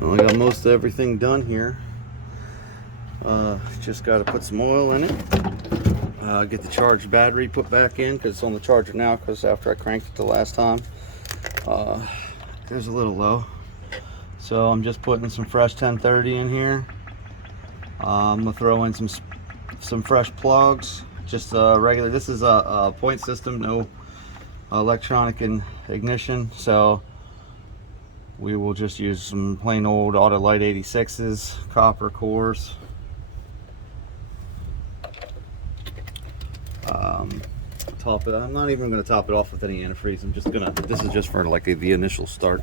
Well, I got most of everything done here. Just got to put some oil in it. Get the charged battery put back in because it's on the charger now, because after I cranked it the last time, it was a little low. So I'm just putting some fresh 1030 in here. I'm gonna throw in some fresh plugs, just regular. This is a point system, no electronic ignition, so we will just use some plain old Autolite 86s, copper cores. Top it. I'm not even going to top it off with any antifreeze. I'm just gonna. This is just for like the initial start.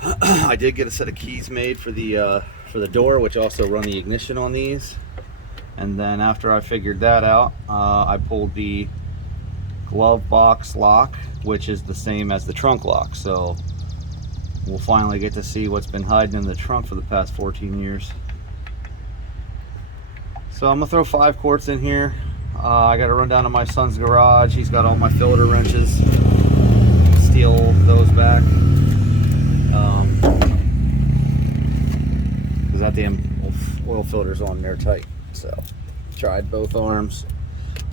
I did get a set of keys made for the door, which also run the ignition on these. And then after I figured that out, I pulled the glove box lock, which is the same as the trunk lock. So we'll finally get to see what's been hiding in the trunk for the past 14 years. So I'm gonna throw 5 quarts in here. I gotta run down to my son's garage. He's got all my filter wrenches. Steal those back. Because that damn oil filter's on there tight. So tried both arms.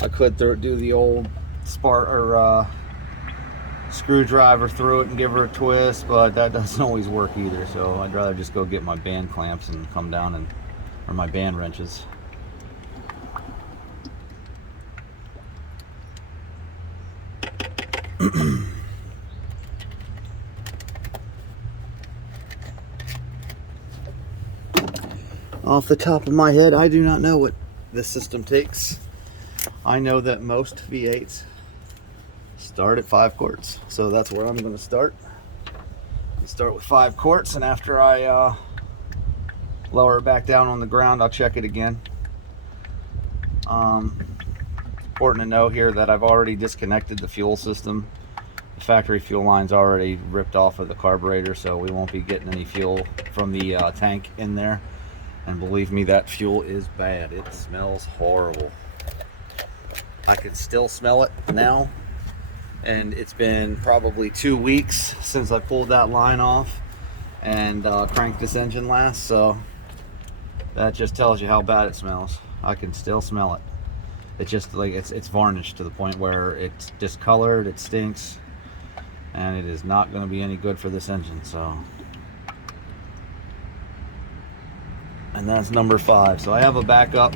I could do the old screwdriver through it and give her a twist, but that doesn't always work either. So I'd rather just go get my band clamps and come down or my band wrenches. Off the top of my head, I do not know what this system takes. I know that most V8s start at 5 quarts, so that's where I'm going to start. Start with 5 quarts, and after I lower it back down on the ground, I'll check it again. Important to know here that I've already disconnected the fuel system. The factory fuel line's already ripped off of the carburetor, so we won't be getting any fuel from the tank in there. And believe me, that fuel is bad. It smells horrible. I can still smell it now, and it's been probably 2 weeks since I pulled that line off and cranked this engine last, so that just tells you how bad it smells. I can still smell it. It's just like it's varnished to the point where it's discolored, it stinks, and it is not going to be any good for this engine. So, and that's number 5. So I have a backup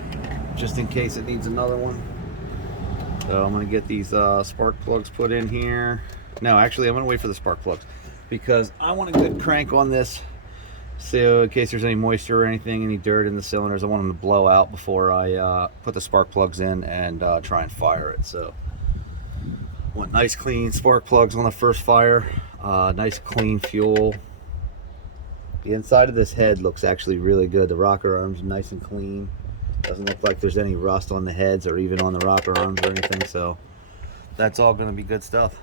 just in case it needs another one. So I'm going to get these spark plugs put in here. No, actually I'm going to wait for the spark plugs because I want a good crank on this. So in case there's any moisture or anything, any dirt in the cylinders, I want them to blow out before I put the spark plugs in and try and fire it. So I want nice clean spark plugs on the first fire, nice clean fuel. The inside of this head looks actually really good. The rocker arms are nice and clean. Doesn't look like there's any rust on the heads or even on the rocker arms or anything. So that's all going to be good stuff.